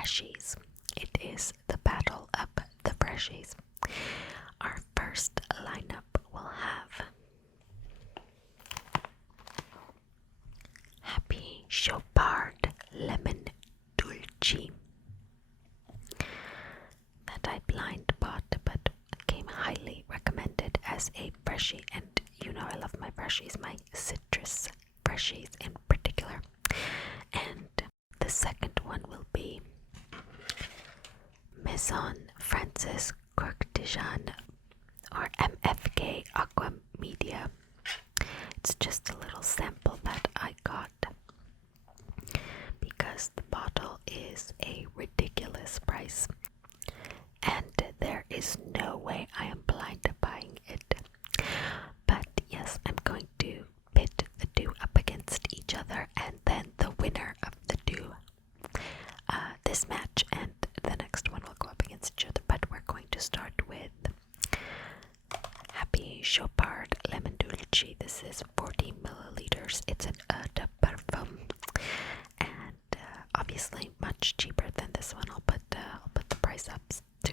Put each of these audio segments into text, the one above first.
freshies. It is the battle of the freshies. Our first lineup will have Happy Chopard Lemon Dulci that I blind bought but came highly recommended as a freshie, and you know I love my freshies, my citrus freshies in particular. And the second one will be Maison Francis Kurkdjian or MFK Aqua Media. It's just a little sample that I got because the bottle is a ridiculous price and there is no way I am blind to buying it. But yes, I'm going to pit the two up against each other, and then the winner of the two, this match and the next one will go up against each other. But we're going to start with Happy Chopard Lemon Dulci. This is 40 milliliters. It's an eau de parfum, and obviously much cheaper than this one. I'll put the price up too.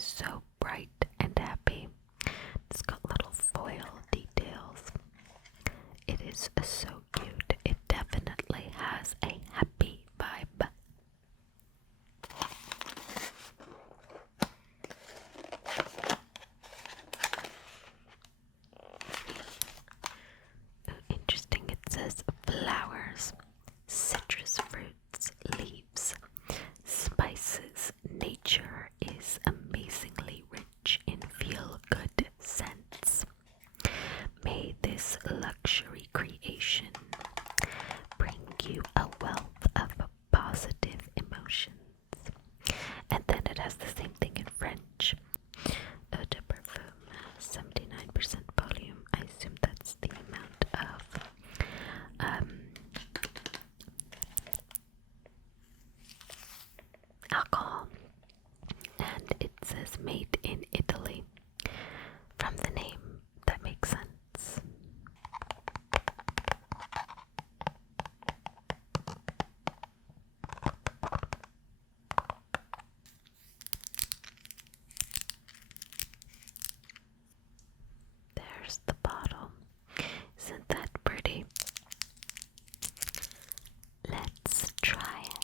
So bright and happy. It's got little foil details. It is so cute. It definitely has a happy vibe. Interesting. It says flowers, citrus fruits, leaves, spices. Nature is amazingly rich in feel-good scents. May this luxury creation bring you a wealth of positive emotions. And then it has the same thing in French. Eau de parfum, 79% volume. I assume that's the amount of alcohol. And it says made in Italy. From the name, that makes sense. There's the bottle. Isn't that pretty? Let's try it.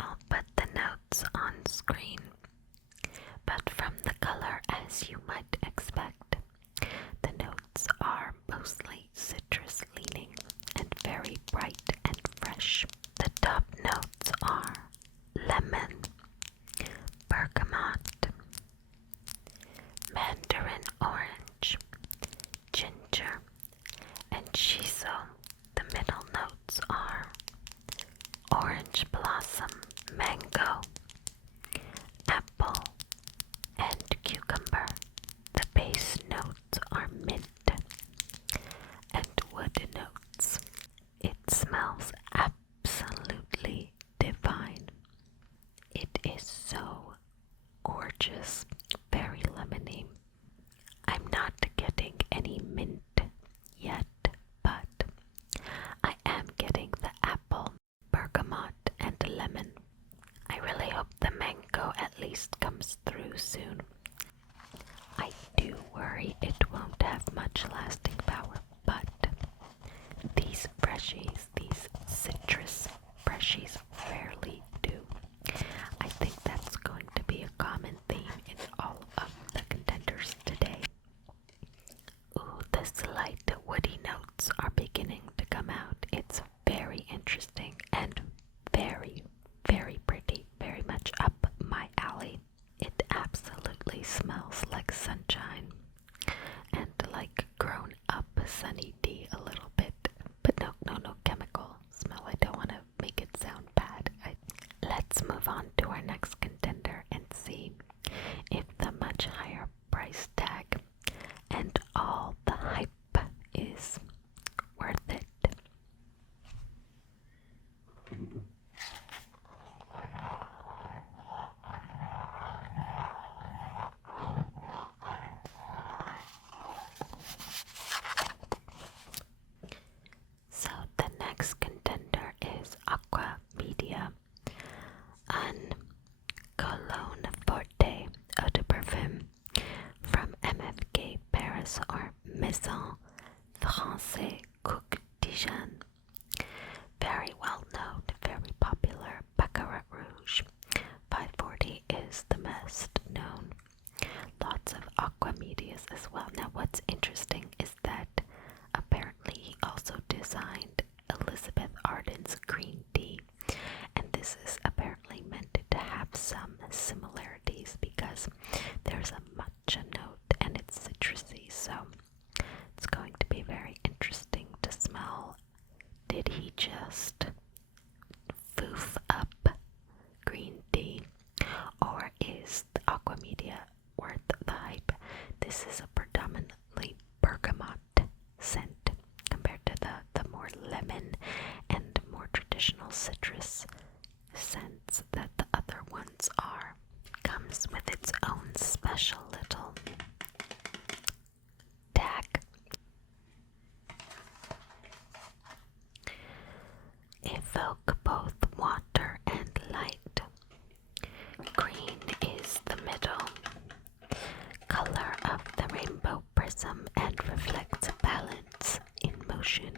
I'll put the notes on screen, but from the color, as you might expect, the notes are mostly citrus leaning and very bright and fresh. The top notes are lemon, bergamot, mandarin orange, ginger, and shiso. The middle notes are orange blossom, mango, apple, and cucumber. The base notes are mint and wood notes. It smells absolutely divine. It is so gorgeous, very lemony. I'm not getting any mint yet, but I am getting the apple, bergamot, and lemon. I really hope the mango at least comes through soon. I do worry it won't have much lasting power, but these freshies, these citrus freshies rarely do. I think that's going to be a common theme in definitely smells like sunshine and like grown up sunny D a little bit, but no chemical smell. I don't want to make it sound bad. Let's move on to our next contender and see if the much higher price tag and all the hype is worth it. So the next contender is Aqua Media un Cologne Forte Eau de Parfum from MFK Paris or Maison Francais Kurkdjian. Very well known, very popular Baccarat Rouge. 540 is the most known. Lots of Aqua Medias as well. Now what's interesting is that apparently he also designed Elizabeth Arden's green tea, and this is apparently meant to have some similarities because there's a matcha note and it's citrusy, so it's going to be very interesting to smell. Did he just foof up green tea, or is the Aqua Media worth the hype? This is a predominantly bergamot scent compared to the more lemon and more traditional citrus scents that the other ones are. Comes with its own special little tag. Evoke both water and light. Green is the middle color of the rainbow prism and reflects balance in motion.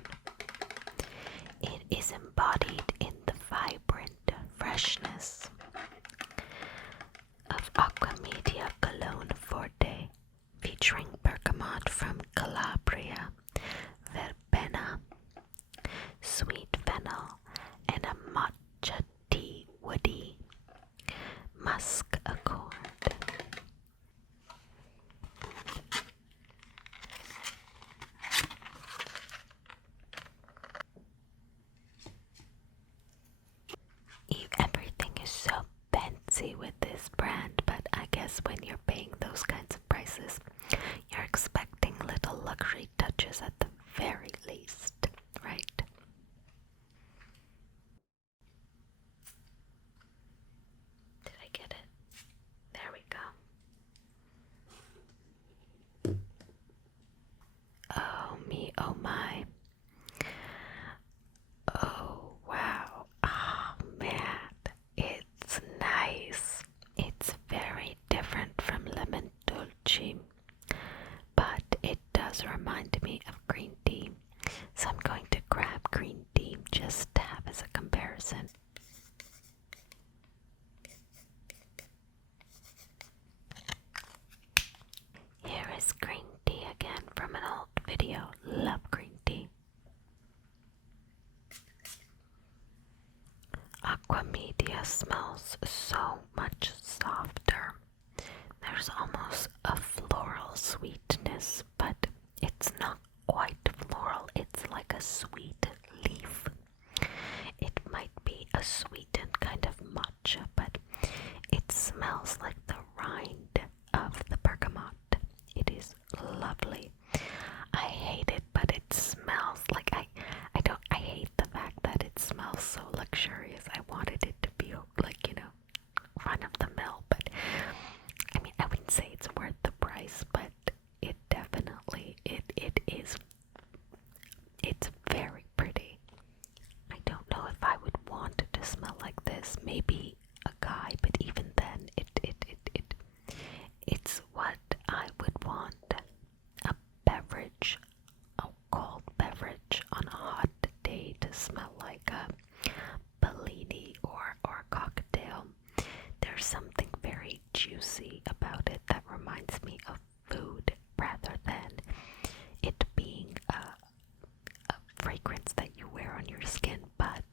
It is embodied in the vibrant freshness of Aqua Media Cologne Forte, featuring bergamot from Calabria, verbena, sweet fennel, and a matcha tea woody musk accord. Everything is so fancy with this brand, but I guess when you're paying those kinds of prices, you're expecting little luxury touches at the very least, right? Did I get it? There we go. Oh me, oh my. Oh wow. Oh man, it's nice. It's very different from Lemon Dulci, but it does remind me of green tea. So I'm going to grab green tea just to have as a comparison. Here is green tea again from an old video. Love green tea. Aqua Media smells so much softer. There's almost a floral sweetness, but it's not quite floral. It's like a sweet leaf. It might be a sweetened kind of matcha, but it smells like the rind of the bergamot. It is lovely. I hate it, but it smells like I hate the fact that it smells so luxurious. I wanted it to be like, run of the mill, but I mean, I wouldn't say it's worth the price, but it definitely, it's very pretty. I don't know if I would want to smell like this. Maybe a guy, but even then, it's what I would want. A beverage, a cold beverage on a hot day to smell like a Bellini or cocktail. There's something very juicy about it that reminds me of food rather than it being a fragrance that you wear on your skin, but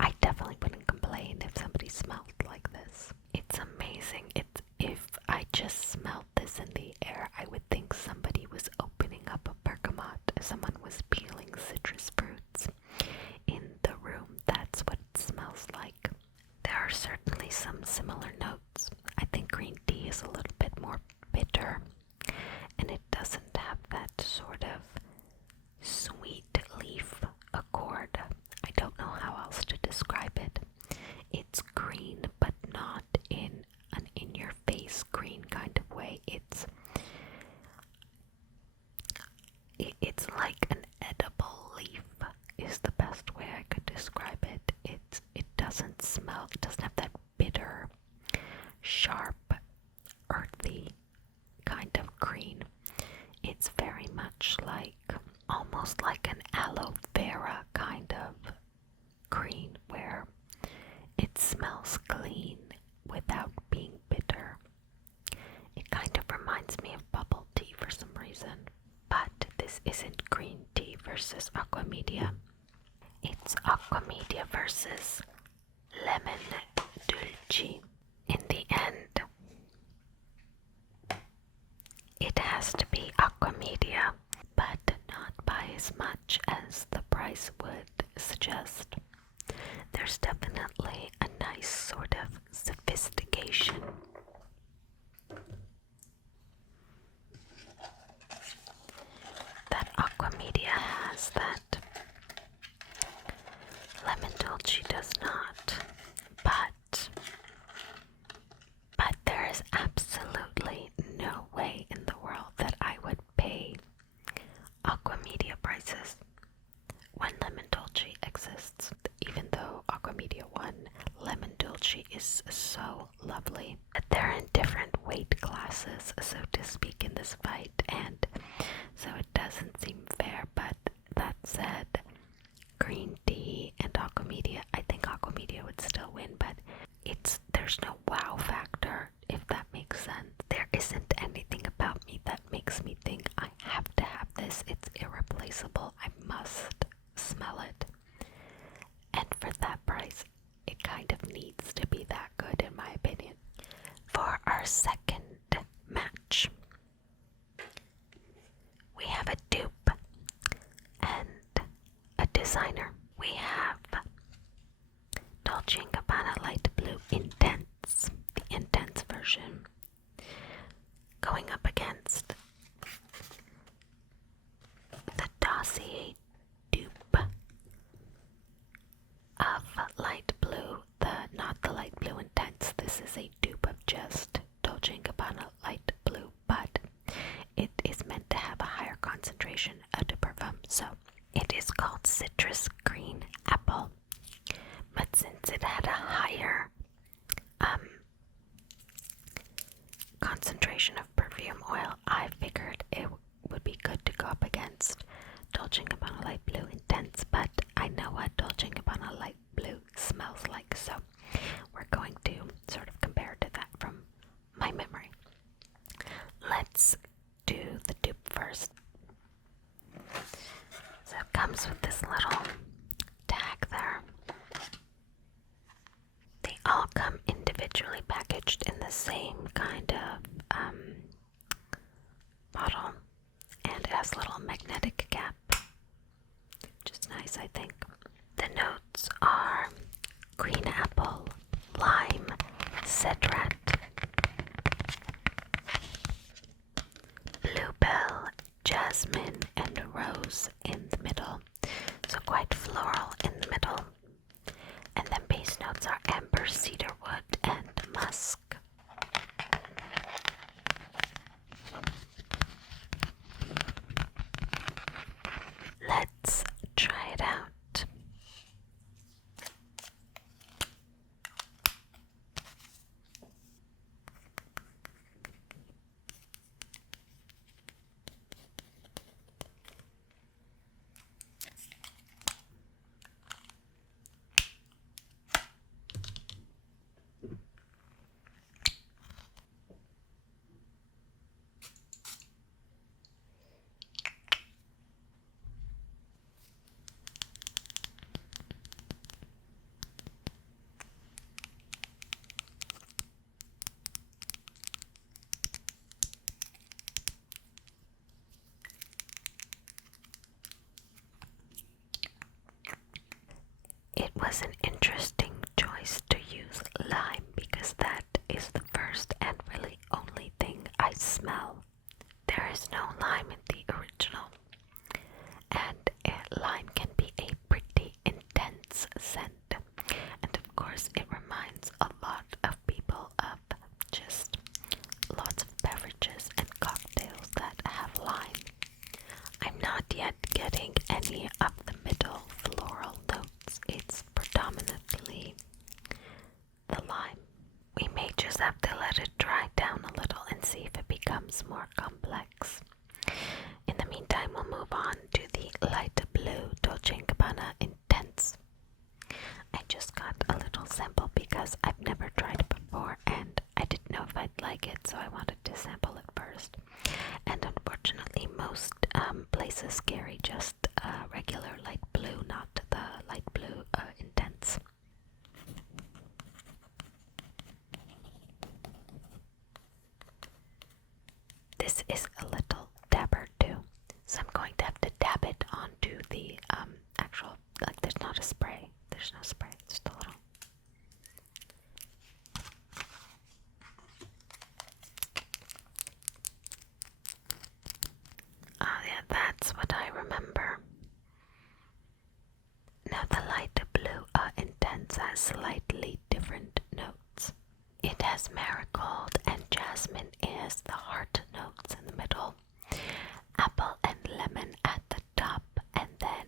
I definitely wouldn't complain if somebody smelled like this. It's amazing. If I sharp, earthy kind of green. It's very much like, almost like an aloe vera kind of green, where it smells clean without being bitter. It kind of reminds me of bubble tea for some reason. But this isn't green tea versus Aqua Media. It's Aqua Media versus Lemon Dulci. In the end, it has to be Aqua Media, but not by as much as the price would suggest. There's definitely a nice sort of sophistication. That Aqua Media has that Lemon Dulci does not. But there is absolutely no way in the world that I would pay Aqua Media prices when Lemon Dulci exists. Even though Aqua Media won, Lemon Dulci is so lovely. They're in different weight classes, so to speak, in this fight, and so it doesn't seem fair. But that said, green tea and Aqua Media, I think Aqua Media would still win, but there's no wow factor, if that makes sense. There isn't anything about me that makes me think I have to have this. It's irreplaceable. I must smell it. And for that price, it kind of needs to be that good, in my opinion. For our second match, we have a dupe and a designer. We have Dolce Gabbana Light Blue Intense, the intense version, going up against the Dossier dupe of Light Blue, not the Light Blue Intense. This is a dupe of just Dolce Gabbana Light Blue, but it is meant to have a higher concentration de parfum, so it is called Citrus Green Apple. But since it had a higher concentration of perfume oil, I figured it would be good to go up against Dolce & Gabbana Light Blue Intense, but I know what Dolce & Gabbana Light Blue smells like, so we're going to sort of compare to that from my memory. Let's do the dupe first. So it comes with this little tag there. They all come individually packaged in the same kind of bottle, and it has a little magnetic cap, which is nice, I think. The notes are green apple, lime, cedrat, bluebell, jasmine, and rose in the middle, so quite floral in the middle. And then base notes are amber, cedarwood, and musk. Let's try it out. It was an interesting choice to use lime because that is the first and really only thing I smell. There is no lime in the original, and lime can be a pretty intense scent, and of course it reminds a lot of people of just lots of beverages and cocktails that have lime. I'm not yet getting any of the middle floral notes. It's predominantly the lime. We may just have to let it dry down a little and see if it becomes more complex. In the meantime, we'll move on to the light blue Dolce Gabbana Intense. I just got a little sample because I've never tried it before and I didn't know if I'd like it, so I wanted to sample it first. And unfortunately, most places carry just regular light blue, not the light blue Intense. This is a little dabber too, so I'm going to have to dab it onto the actual, like there's not a spray, there's no spray, it's just a little. Oh yeah, that's what I remember. Now the light blue Intense has slightly different notes. It has marigold and jasmine as the heart notes in the middle, apple and lemon at the top, and then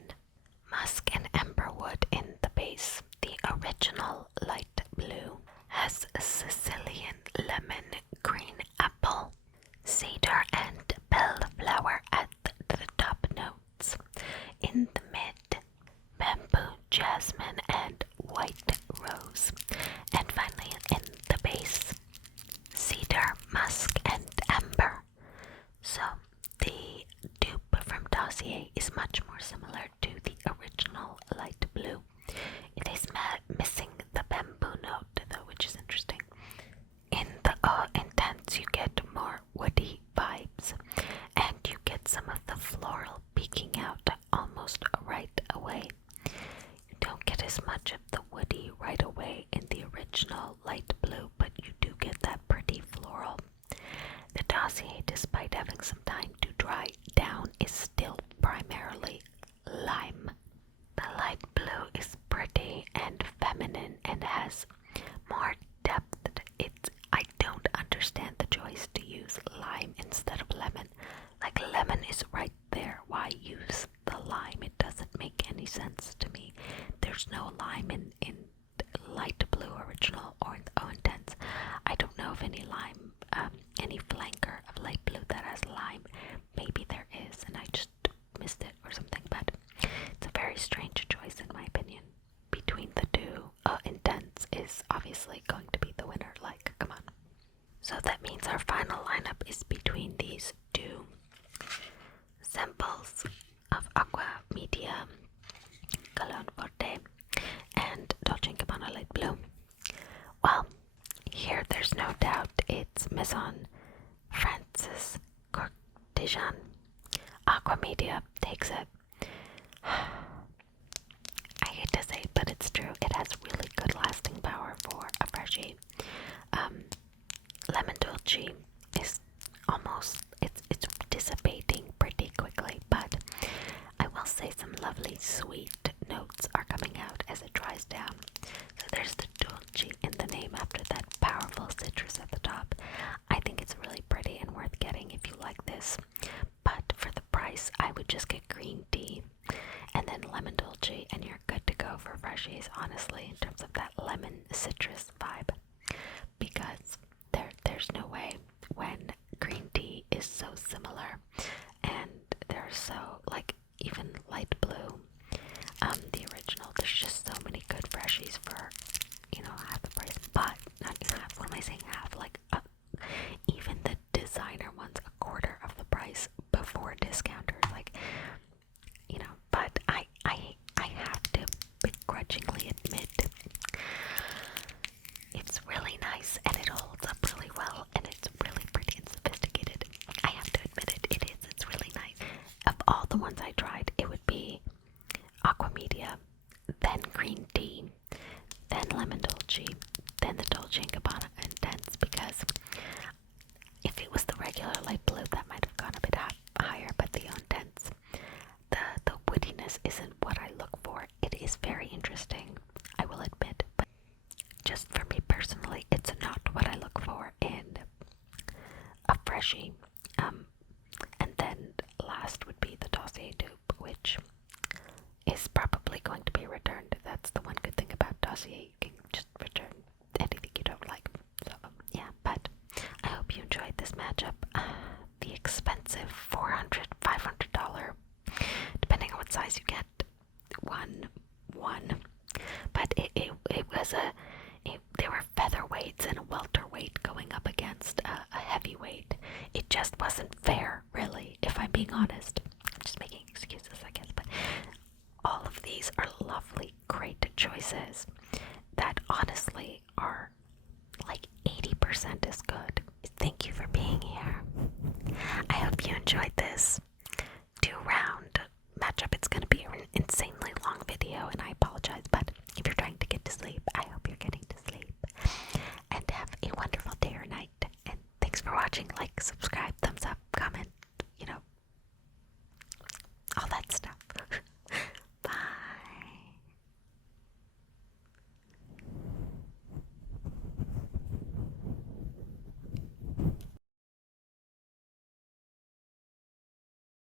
musk and amberwood in the base. The original light blue has Sicilian lemon, green apple, cedar and bellflower at the top notes. In the mid, bamboo, jasmine, and white rose. And finally, in the base, cedar, musk, and amber. So, the dupe from Dossier is much more similar to the original light blue. It is missing the bamboo note, though, which is interesting. In the Intense, you get more woody vibes, and you get some of the floral peeking out almost right away. You don't get as much of the woody right away in the original light blue, but you do get that pretty floral. The Dossier, despite having some time to dry down, is still primarily lime. The light blue is pretty and feminine and has more depth. I don't understand the choice to use lime instead of lemon. Like, lemon is right there. Why use the lime? It doesn't make any sense to me. There's no lime in light blue original or in the Intense. I don't know of any lime, any flanker of light blue that has lime. Maybe there is and I just missed it or something, but it's a very strange choice in my opinion. Between the two, Intense is obviously going to be the winner, like, come on. So that means our final lineup is between these two samples of Aqua Media Cologne Forte and Dolce Gabbana Light Blue. Well, here there's no doubt it's Maison Francis Kurkdjian. Aqua Media takes it. I hate to say it, but it's true. It has really good lasting power for a freshie. Lemon Dulci is almost, it's dissipating pretty quickly, but I will say some lovely sweet notes are coming out as it dries down. So there's the Dulci in the name after that powerful citrus at the top. I think it's really pretty and worth getting if you like this. But for the price, I would just get green tea and then lemon Dulci, and you're good to go for freshies, honestly, in terms of that lemon citrus vibe. Because there's no way when green tea is so similar and they're so, like, even light blue, the original, there's just so many good freshies for, half the price. But not half, what am I saying, half, like even the designer ones a quarter of the price before discounters, like, but I have to begrudgingly admit it's really nice and it holds up really well and it's really pretty and sophisticated. I have to admit it's really nice. Of all the ones I tried, it would be Aqua Media, then green tea, then lemon Dulci, then the Dolce Gabbana Intense, because if it was the regular light blue, that might have gone a bit higher, but the Intense, the woodiness isn't what I look for. It is very interesting, I will admit, but just for me personally, it's not what I look for in a freshie. And then last would be the Dossier dupe, which is probably going to be returned. That's the one good thing about Dossier. You can just return anything you don't like. So, yeah. this matchup. The expensive $400, $500, depending on what size you get, one. But it was there were featherweights and a welterweight going up against a heavyweight. It just wasn't fair, really, if I'm being honest. I'm just making excuses, I guess, but all of these are lovely, great choices that honestly are like 80% as good. Thank you for being here. I hope you enjoyed this 2-round matchup. It's going to be an insanely long video, and I apologize, but if you're trying to get to sleep, I hope you're getting to sleep. And have a wonderful day or night. And thanks for watching. Like, subscribe,